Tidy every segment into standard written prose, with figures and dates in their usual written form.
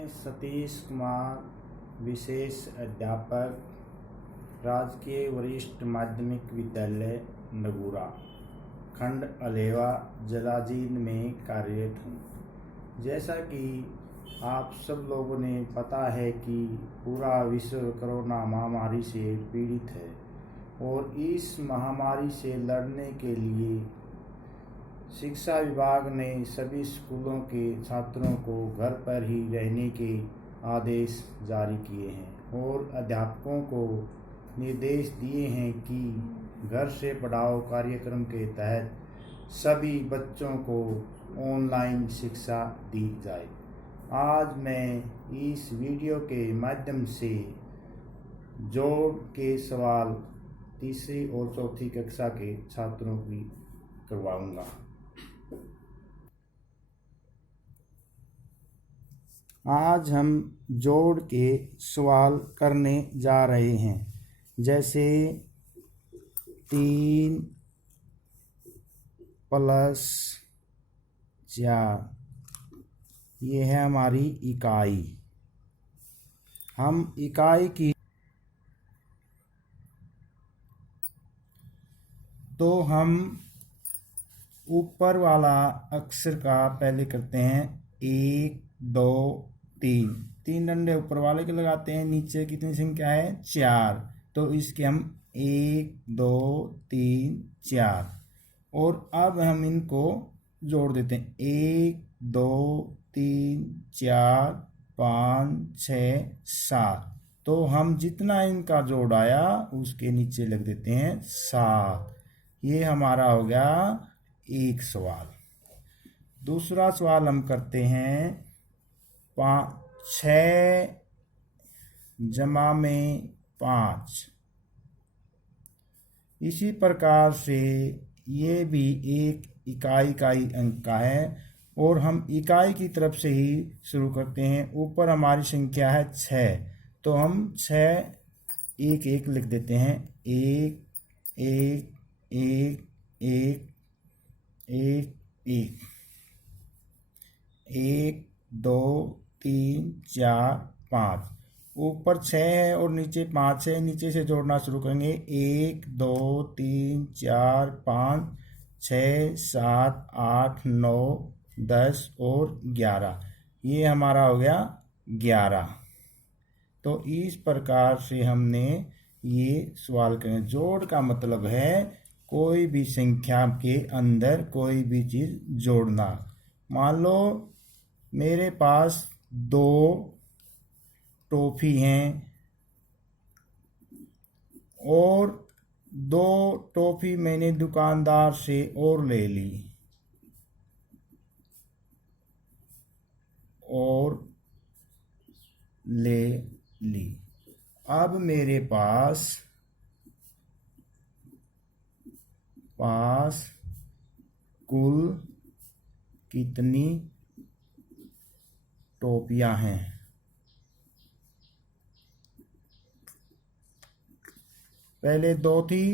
मैं सतीश कुमार, विशेष अध्यापक, राजकीय वरिष्ठ माध्यमिक विद्यालय नगूरा, खंड अलेवा, जलाजीन में कार्यरत हूँ। जैसा कि आप सब लोगों ने पता है कि पूरा विश्व कोरोना महामारी से पीड़ित है और इस महामारी से लड़ने के लिए शिक्षा विभाग ने सभी स्कूलों के छात्रों को घर पर ही रहने के आदेश जारी किए हैं और अध्यापकों को निर्देश दिए हैं कि घर से पढ़ाओ कार्यक्रम के तहत सभी बच्चों को ऑनलाइन शिक्षा दी जाए। आज मैं इस वीडियो के माध्यम से जोड़ के सवाल तीसरी और चौथी कक्षा के छात्रों की करवाऊंगा। आज हम जोड़ के सवाल करने जा रहे हैं, जैसे 3 + 4, ये है हमारी इकाई। हम इकाई की तो हम ऊपर वाला अक्षर का पहले करते हैं 1 2 3 डंडे ऊपर वाले के लगाते हैं। नीचे कितनी संख्या है 4, तो इसके हम 1 2 3 4 और अब हम इनको जोड़ देते हैं 1 2 3 4 5 6 7। तो हम जितना इनका जोड़ आया उसके नीचे लग देते हैं 7। ये हमारा हो गया एक सवाल। दूसरा सवाल हम करते हैं 6 जमा में 5। इसी प्रकार से ये भी एक इकाई का ही अंक का है और हम इकाई की तरफ से ही शुरू करते हैं। ऊपर हमारी संख्या है 6, तो हम 6 1 1 लिख देते हैं। 1 1 1 1 1 1 1 2 3 4 5। ऊपर 6 है और नीचे 5 है, नीचे से जोड़ना शुरू करेंगे। 1 2 3 4 5 6 7 8 9 10 और 11। ये हमारा हो गया 11। तो इस प्रकार से हमने ये सवाल करें। जोड़ का मतलब है कोई भी संख्या के अंदर कोई भी चीज़ जोड़ना। मान लो मेरे पास 2 टॉफ़ी हैं और 2 टॉफ़ी मैंने दुकानदार से और ले ली अब मेरे पास कुल कितनी टोपियां हैं? पहले 2 थी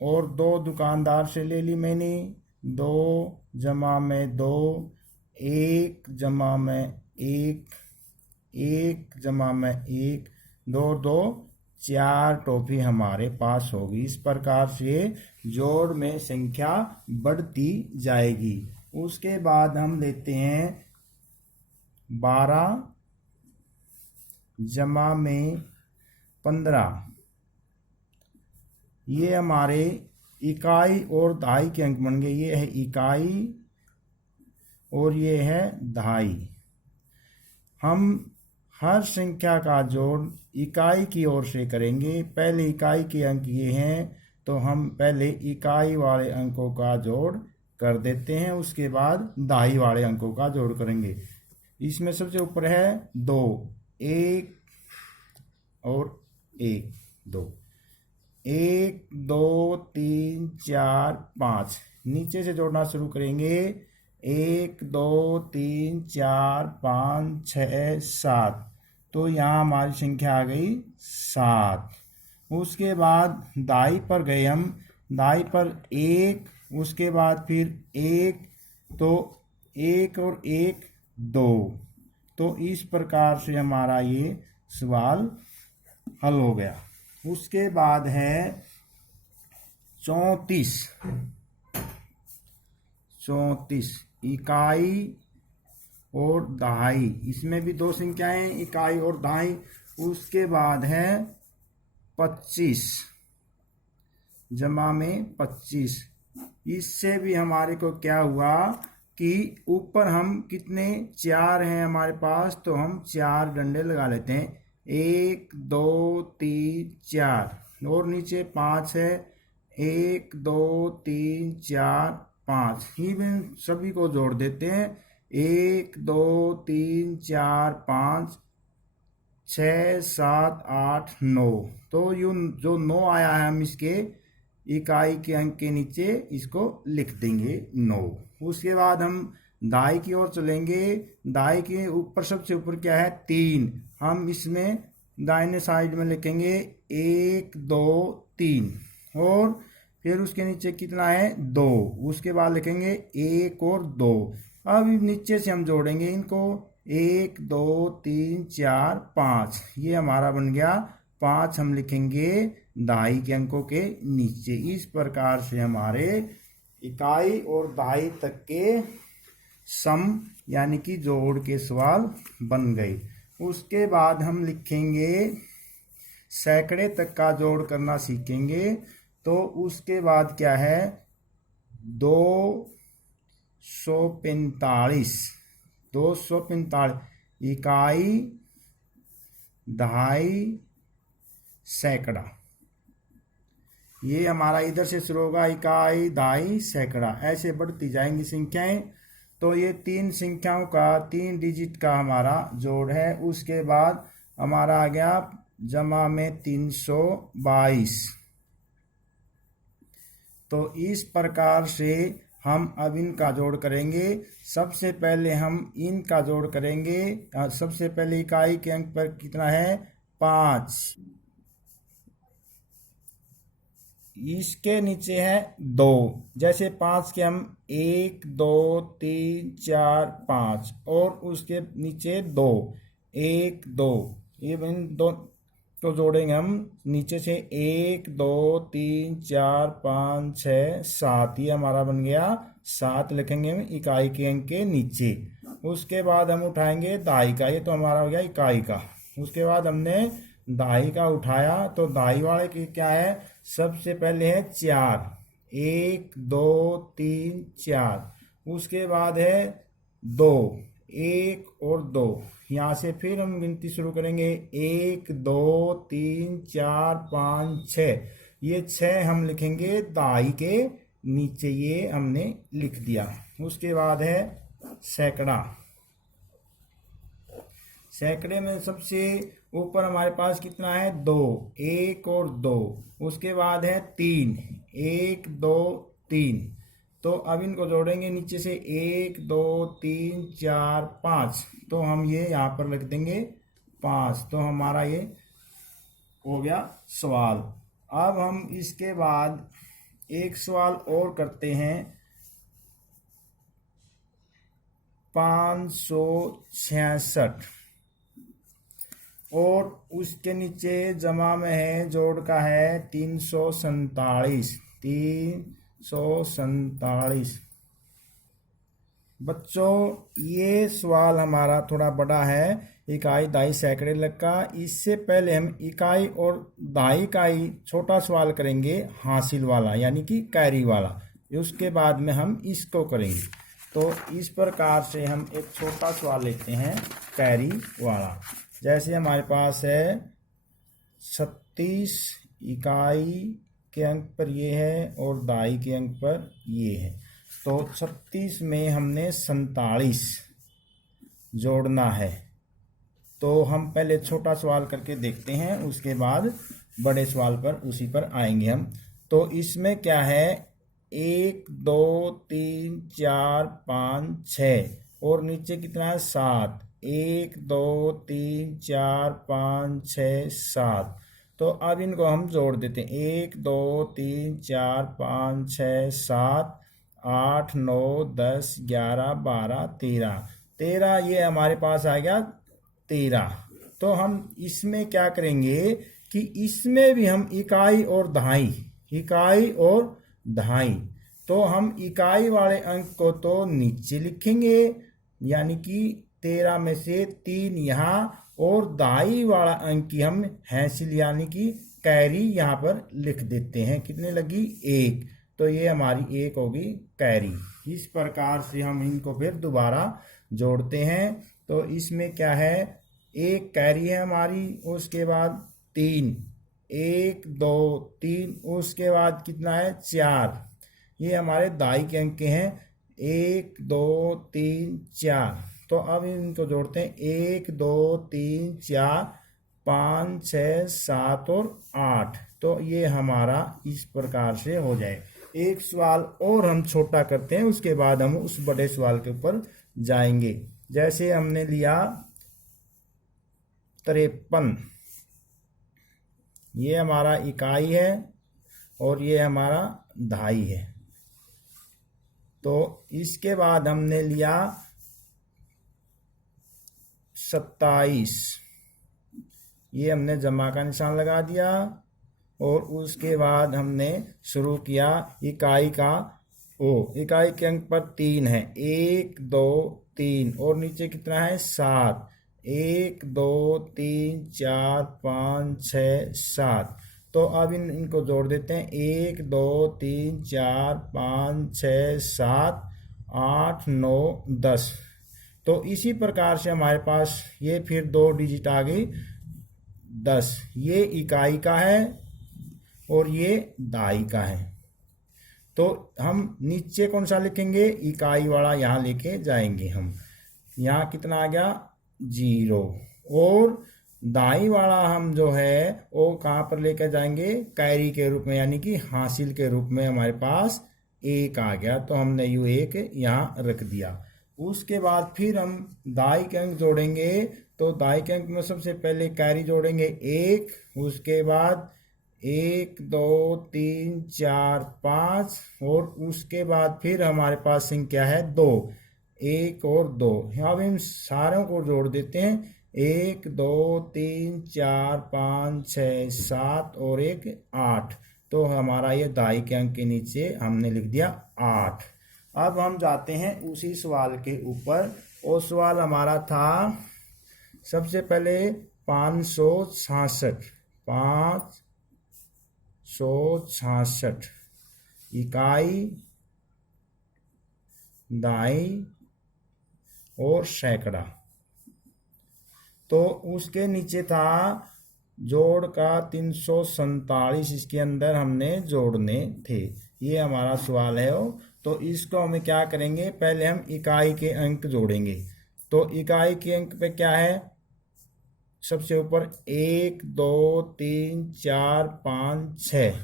और 2 दुकानदार से ले ली मैंने। 2 जमा में 2, 1 जमा में 1, 1 जमा में 1, 2 2 4 टोपी हमारे पास होगी। इस प्रकार से जोड़ में संख्या बढ़ती जाएगी। उसके बाद हम लेते हैं 12 जमा में 15। ये हमारे इकाई और दहाई के अंक बन गए। ये है इकाई और ये है दहाई। हम हर संख्या का जोड़ इकाई की ओर से करेंगे। पहले इकाई के अंक ये हैं, तो हम पहले इकाई वाले अंकों का जोड़ कर देते हैं, उसके बाद दहाई वाले अंकों का जोड़ करेंगे। इसमें सबसे ऊपर है 2, 1 और 1 2, 1 2 3 4 5। नीचे से जोड़ना शुरू करेंगे। 1 2 3 4 5 6 7। तो यहाँ हमारी संख्या आ गई 7। उसके बाद दाई पर गए हम। दाई पर 1, उसके बाद फिर 1, तो 1 और 1 2, तो इस प्रकार से हमारा ये सवाल हल हो गया। उसके बाद है 34 इकाई और दहाई। इसमें भी दो संख्याएं, इकाई और दहाई। उसके बाद है 25 जमा में 25। इससे भी हमारे को क्या हुआ कि ऊपर हम कितने 4 हैं हमारे पास, तो हम 4 डंडे लगा लेते हैं। 1 2 3 4 और नीचे 5 है। 1 2 3 4 5 ही सभी को जोड़ देते हैं। 1 2 3 4 5 6 7 8 9। तो यूं जो 9 आया है हम इसके इकाई के अंक के नीचे इसको लिख देंगे 9। उसके बाद हम दाई की ओर चलेंगे। दाई के ऊपर सबसे ऊपर क्या है 3। हम इसमें दाहिने साइड में लिखेंगे 1 2 3 और फिर उसके नीचे कितना है 2। उसके बाद लिखेंगे 1 और 2। अब नीचे से हम जोड़ेंगे इनको 1 2 3 4 5। ये हमारा बन गया 5। हम लिखेंगे दहाई के अंकों के नीचे। इस प्रकार से हमारे इकाई और दहाई तक के सम यानी कि जोड़ के सवाल बन गए। उसके बाद हम लिखेंगे सैकड़े तक का जोड़ करना सीखेंगे। तो उसके बाद क्या है 245 इकाई दहाई सैकड़ा। ये हमारा इधर से शुरू होगा इकाई दहाई सैकड़ा, ऐसे बढ़ती जाएंगी संख्याएं। तो ये 3 संख्याओं का 3 डिजिट का हमारा जोड़ है। उसके बाद हमारा आ गया जमा में 322। तो इस प्रकार से हम अब इनका जोड़ करेंगे। सबसे पहले हम इनका जोड़ करेंगे। सबसे पहले इकाई के अंक पर कितना है 5। इसके नीचे है 2। जैसे 5 के हम 1 2 3 4 5 और उसके नीचे 2 1 2। ये दो तो जोड़ेंगे हम नीचे से 1 2 3 4 5 6 7। ये हमारा बन गया 7। लिखेंगे हम इकाई के अंक के नीचे। उसके बाद हम उठाएंगे दहाई का। ये तो हमारा हो गया इकाई का। उसके बाद हमने दहाई का उठाया तो दहाई वाले की क्या है सबसे पहले है 4। 1 2 3 4। उसके बाद है 2 1 और 2। यहाँ से फिर हम गिनती शुरू करेंगे 1 2 3 4 5 6। ये 6 हम लिखेंगे दहाई के नीचे। ये हमने लिख दिया। उसके बाद है सैकड़ा। सैकड़े में सबसे ऊपर हमारे पास कितना है 2 1 और 2। उसके बाद है 3 1 2 3। तो अब इनको जोड़ेंगे नीचे से 1 2 3 4 5। तो हम ये यहाँ पर लिख देंगे 5। तो हमारा ये हो गया सवाल। अब हम इसके बाद एक सवाल और करते हैं 566 और उसके नीचे जमा में है जोड़ का है 347। बच्चों ये सवाल हमारा थोड़ा बड़ा है इकाई दहाई सैकड़े लग का। इससे पहले हम इकाई और दहाई का ही छोटा सवाल करेंगे हासिल वाला यानी कि कैरी वाला। उसके बाद में हम इसको करेंगे। तो इस प्रकार से हम एक छोटा सवाल लेते हैं कैरी वाला। जैसे हमारे पास है 36 इकाई के अंक पर ये है और दहाई के अंक पर ये है। तो 36 में हमने 47 जोड़ना है। तो हम पहले छोटा सवाल करके देखते हैं, उसके बाद बड़े सवाल पर उसी पर आएंगे हम। तो इसमें क्या है 1 2 3 4 5 6 और नीचे कितना है 7। 1 2 3 4 5 6 7। तो अब इनको हम जोड़ देते हैं 1 2 3 4 5 6 7 8 9 10 11 12 13। 13, ये हमारे पास आ गया 13। तो हम इसमें क्या करेंगे कि इसमें भी हम इकाई और दहाई, इकाई और दहाई, तो हम इकाई वाले अंक को तो नीचे लिखेंगे, यानी कि 13 में से 3 यहाँ, और दहाई वाला अंक की हम हैंसिल यानी कि कैरी यहाँ पर लिख देते हैं। कितने लगी? 1। तो ये हमारी 1 होगी कैरी। इस प्रकार से हम इनको फिर दोबारा जोड़ते हैं। तो इसमें क्या है, 1 कैरी है हमारी, उसके बाद 3, 1 2 3, उसके बाद कितना है 4। ये हमारे दाई के अंक के हैं, 1 2 3 4। तो अब इनको जोड़ते हैं, 1 2 3 4 5 6 7 और 8। तो ये हमारा इस प्रकार से हो जाए। एक सवाल और हम छोटा करते हैं, उसके बाद हम उस बड़े सवाल के ऊपर जाएंगे। जैसे हमने लिया 53, ये हमारा इकाई है और ये हमारा दहाई है। तो इसके बाद हमने लिया 27, ये हमने जमा का निशान लगा दिया, और उसके बाद हमने शुरू किया इकाई का इकाई के अंक पर 3 है, 1 2 3, और नीचे कितना है 7, 1 2 3 4 5 6 7। तो अब इनको जोड़ देते हैं, 1 2 3 4 5 6 7 8 9 10। तो इसी प्रकार से हमारे पास ये फिर 2 डिजिट आ गई 10। ये इकाई का है और ये दहाई का है। तो हम नीचे कौन सा लिखेंगे, इकाई वाला यहाँ लेके जाएंगे हम। यहाँ कितना आ गया 0, और दाई वाला हम जो है वो कहाँ पर लेकर जाएंगे, कैरी के रूप में, यानी कि हासिल के रूप में हमारे पास 1 आ गया। तो हमने यू 1 यहाँ रख दिया। उसके बाद फिर हम दाई के अंक जोड़ेंगे। तो दाई के अंक में सबसे पहले कैरी जोड़ेंगे 1, उसके बाद 1 2 3 4 5, और उसके बाद फिर हमारे पास संख्या है 2, 1 और 2। अब इन सारों को जोड़ देते हैं, 1 2 3 4 5 6 7 और 1 8। तो हमारा ये दाई के अंक के नीचे हमने लिख दिया 8। अब हम जाते हैं उसी सवाल के ऊपर। वो सवाल हमारा था सबसे पहले 566, 566 इकाई, दाई और सैकड़ा। तो उसके नीचे था जोड़ का 347, इसके अंदर हमने जोड़ने थे। ये हमारा सवाल है। तो इसको हम क्या करेंगे, पहले हम इकाई के अंक जोड़ेंगे। तो इकाई के अंक पे क्या है, सबसे ऊपर 1 2 3 4 5 6,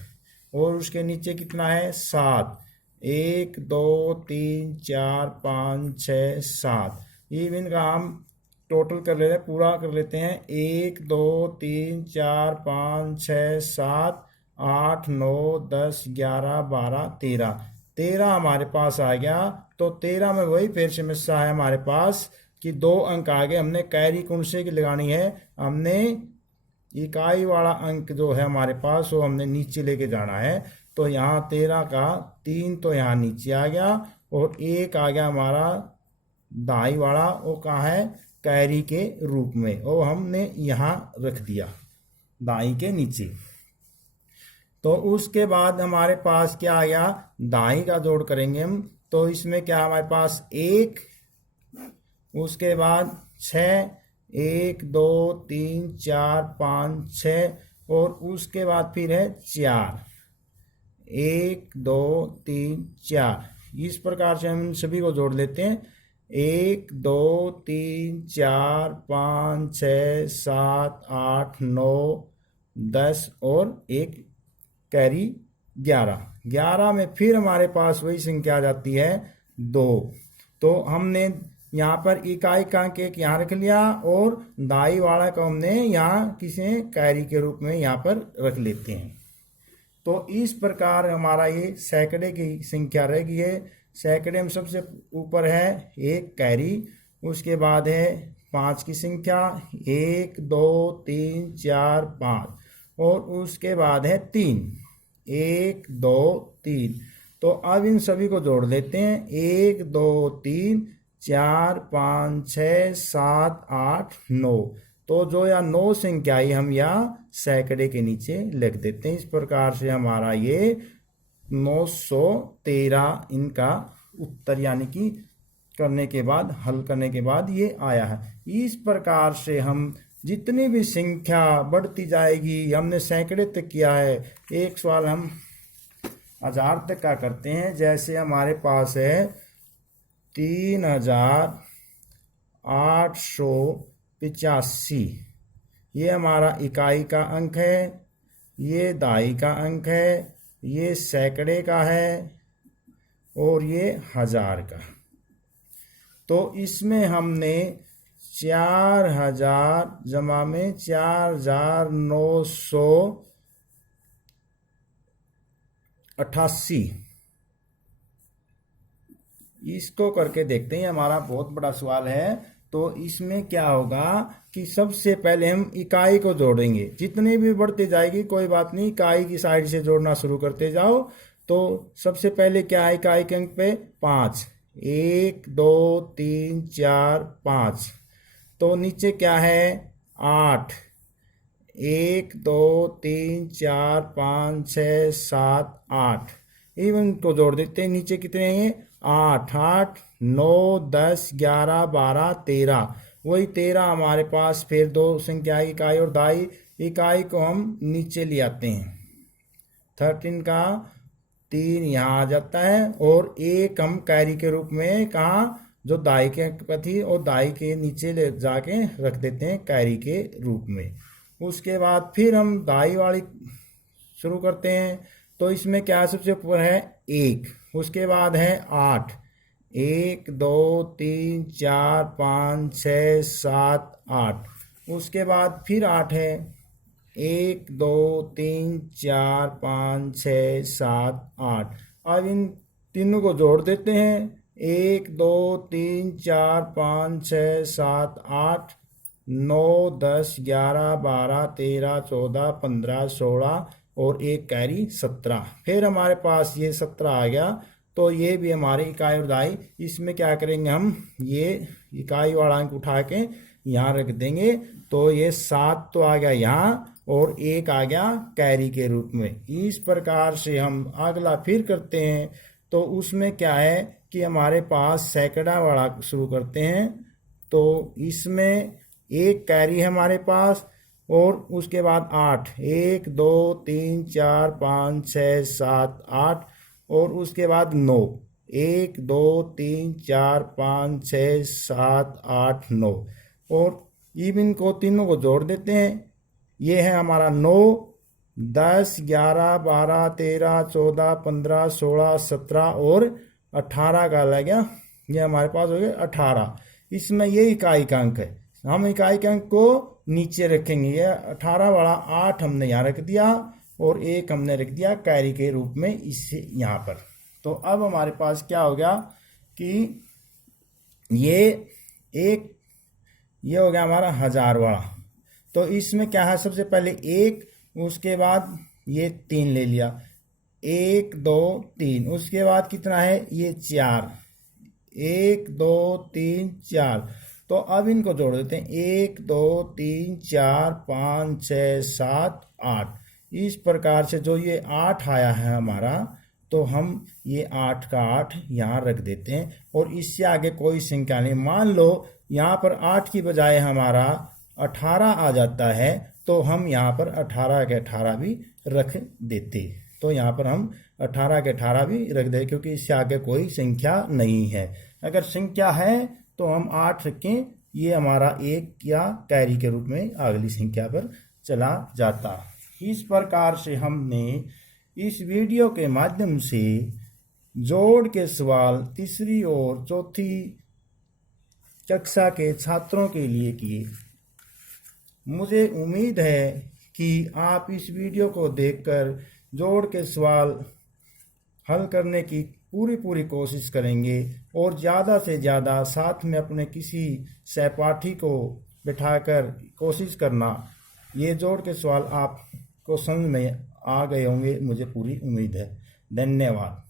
और उसके नीचे कितना है 7, 1 2 3 4 5 6 7। इवन का हम टोटल कर लेते हैं, पूरा कर लेते हैं, 1 2 3 4 5 6 7 8 9 10 11 12 13। 13 हमारे पास आ गया। तो 13 में वही फिर समस्या है हमारे पास कि 2 अंक आ गए। हमने कैरी कौन से की लगानी है, हमने इकाई वाला अंक जो है हमारे पास वो हमने नीचे लेके जाना है। तो यहाँ 13 का 3 तो यहाँ नीचे आ गया, और 1 आ गया हमारा दाई वाला, वो कहाँ है कैरी के रूप में, वो हमने यहाँ रख दिया दाई के नीचे। तो उसके बाद हमारे पास क्या आ गया, दाई का जोड़ करेंगे हम। तो इसमें क्या हमारे पास 1, उसके बाद 6, 1 2 3 4 5 6, और उसके बाद फिर है 4, 1 2 3 4। इस प्रकार से हम सभी को जोड़ लेते हैं, 1 2 3 4 5 6 7 8 9 10 और 1 कैरी 11। 11 में फिर हमारे पास वही संख्या आ जाती है 2। तो हमने यहाँ पर इकाई का अंक 1 यहाँ रख लिया, और दाई वाला को हमने यहाँ किसी कैरी के रूप में यहाँ पर रख लेते हैं। तो इस प्रकार हमारा ये सैकड़े की संख्या रह गई है। सैकड़े में सबसे ऊपर है 1 कैरी, उसके बाद है 5 की संख्या 1 2 3 4 5 और उसके बाद है 3 1 2 3। तो अब इन सभी को जोड़ लेते हैं 1 2 3 4 5 6 7 8 9। तो जो या 9 संख्या आई हम या सैकड़े के नीचे लिख देते हैं। इस प्रकार से हमारा ये 913 इनका उत्तर यानी कि करने के बाद हल करने के बाद ये आया है। इस प्रकार से हम जितनी भी संख्या बढ़ती जाएगी, हमने सैकड़े तक किया है, एक सवाल हम 1000 तक का करते हैं। जैसे हमारे पास है 3885, ये हमारा इकाई का अंक है, ये दहाई का अंक है, ये सैकड़े का है और ये 1000 का। तो इसमें हमने 4000 जमा में 4988 इसको करके देखते हैं। हमारा बहुत बड़ा सवाल है। तो इसमें क्या होगा कि सबसे पहले हम इकाई को जोड़ेंगे। जितनी भी बढ़ती जाएगी कोई बात नहीं, इकाई की साइड से जोड़ना शुरू करते जाओ। तो सबसे पहले क्या है इकाई के अंक पे 5, 1 2 3 4 5। तो नीचे क्या है 8, 1 2 3 4 5 6 7 8। इवन को जोड़ देते हैं। नीचे कितने हैं 8 8 9 10 11 12 13। वही 13 हमारे पास। फिर दो संख्या इकाई और दाई, इकाई को हम नीचे ले आते हैं। 13 का 3 यहाँ आ जाता है और एक हम कैरी के रूप में कहाँ जो दाई के अंक पर थी और दाई के नीचे ले जाके रख देते हैं कैरी के रूप में। उसके बाद फिर हम दाई वाली शुरू करते हैं। तो इसमें क्या सबसे ऊपर है 1, उसके बाद है 8, 1 2 3 4 5 6 7 8। उसके बाद फिर 8 है 1 2 3 4 5 6 7 8। अब इन तीनों को जोड़ देते हैं 1 2 3 4 5 6 7 8 9 10 11 12 13 14 15 16 और एक कैरी 17। फिर हमारे पास ये 17 आ गया। तो ये भी हमारी इकाई और दाई। इसमें क्या करेंगे हम ये इकाई वाला अंक उठा के यहाँ रख देंगे। तो ये 7 तो आ गया यहाँ और 1 आ गया कैरी के रूप में। इस प्रकार से हम अगला फिर करते हैं। तो उसमें क्या है कि हमारे पास सैकड़ा वाला शुरू करते हैं। तो इसमें एक कैरी है हमारे पास और उसके बाद 8, 1 2 3 4 5 6 7 8 और उसके बाद 9, 1 2 3 4 5 6 7 8 9 और इवन को तीनों को जोड़ देते हैं। ये है हमारा 9 10 11 12 13 14 15 16 17 और 18 का लग गया। ये हमारे पास हो गया 18। इसमें ये इकाई का अंक है। हम इकाई के अंक को नीचे रखेंगे। ये 18 वाला 8 हमने यहाँ रख दिया और 1 हमने रख दिया कैरी के रूप में इससे यहाँ पर। तो अब हमारे पास क्या हो गया कि ये हो गया हमारा 1000 वाला। तो इसमें क्या है सबसे पहले 1, उसके बाद ये 3 ले लिया 1 2 3। उसके बाद कितना है ये 4, 1 2 3 4। तो अब इनको जोड़ देते हैं 1 2 3 4 5 6 7 8। इस प्रकार से जो ये 8 आया है हमारा, तो हम ये 8 का 8 यहाँ रख देते हैं और इससे आगे कोई संख्या नहीं। मान लो यहाँ पर 8 की बजाय हमारा 18 आ जाता है तो हम यहाँ पर 18 के 18 भी रख देते। तो यहाँ पर हम 18 के 18 भी रख दें क्योंकि इससे आगे कोई संख्या नहीं है। अगर संख्या है तो हम 8 रखें, ये हमारा 1 या कैरी के रूप में अगली संख्या पर चला जाता। इस प्रकार से हमने इस वीडियो के माध्यम से जोड़ के सवाल तीसरी और चौथी कक्षा के छात्रों के लिए किए। मुझे उम्मीद है कि आप इस वीडियो को देखकर जोड़ के सवाल हल करने की पूरी कोशिश करेंगे और ज़्यादा से ज़्यादा साथ में अपने किसी सहपाठी को बिठाकर कोशिश करना। ये जोड़ के सवाल आपको समझ में आ गए होंगे, मुझे पूरी उम्मीद है। धन्यवाद।